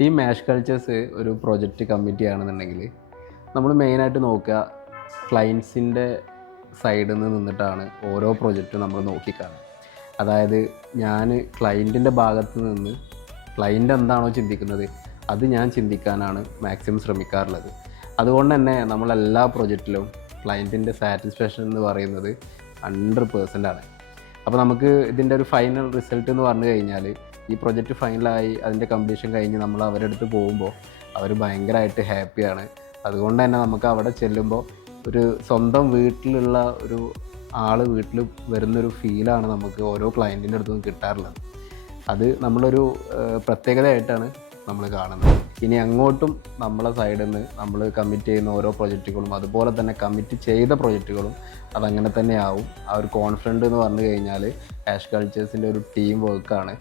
Team മാഷ് cultures ഒരു project committee ആണെന്നുണ്ടെങ്കിൽ നമ്മൾ മെയിനായിട്ട് നോക്കുക ക്ലയൻസിൻ്റെ സൈഡിൽ നിന്ന് നിന്നിട്ടാണ് ഓരോ പ്രൊജക്റ്റും നമ്മൾ നോക്കിക്കാണുക. അതായത് ഞാൻ ക്ലയൻറ്റിൻ്റെ ഭാഗത്ത് നിന്ന് ക്ലയൻറ്റ് എന്താണോ ചിന്തിക്കുന്നത് അത് ഞാൻ ചിന്തിക്കാനാണ് മാക്സിമം ശ്രമിക്കാറുള്ളത്. അതുകൊണ്ട് തന്നെ നമ്മളെല്ലാ പ്രൊജക്റ്റിലും ക്ലയൻറ്റിൻ്റെ സാറ്റിസ്ഫാക്ഷൻ എന്ന് പറയുന്നത് 100% ആണ്. അപ്പോൾ നമുക്ക് ഇതിൻ്റെ ഒരു ഫൈനൽ റിസൾട്ട് എന്ന് പറഞ്ഞു കഴിഞ്ഞാൽ ഈ പ്രൊജക്റ്റ് ഫൈനലായി അതിൻ്റെ കംപ്ലീഷൻ കഴിഞ്ഞ് നമ്മൾ അവരുടെ അടുത്ത് പോകുമ്പോൾ അവർ ഭയങ്കരമായിട്ട് ഹാപ്പിയാണ്. അതുകൊണ്ട് തന്നെ നമുക്ക് അവിടെ ചെല്ലുമ്പോൾ ഒരു സ്വന്തം വീട്ടിലുള്ള ഒരു ആൾ വീട്ടിൽ വരുന്നൊരു ഫീലാണ് നമുക്ക് ഓരോ ക്ലയൻറ്റിൻ്റെ അടുത്തും കിട്ടാറുള്ളത്. അത് നമ്മളൊരു പ്രത്യേകതയായിട്ടാണ് നമ്മൾ കാണുന്നത്. ഇനി അങ്ങോട്ടും നമ്മളെ സൈഡിൽ നിന്ന് നമ്മൾ കമ്മിറ്റ് ചെയ്യുന്ന ഓരോ പ്രൊജക്റ്റുകളും അതുപോലെ തന്നെ കമ്മിറ്റ് ചെയ്ത പ്രൊജക്റ്റുകളും അതങ്ങനെ തന്നെ ആവും. ആ ഒരു കോൺഫിഡൻറ്റ് എന്ന് പറഞ്ഞു കഴിഞ്ഞാൽ മാഷ് കൾച്ചേഴ്സിൻ്റെ ഒരു ടീം വർക്കാണ്.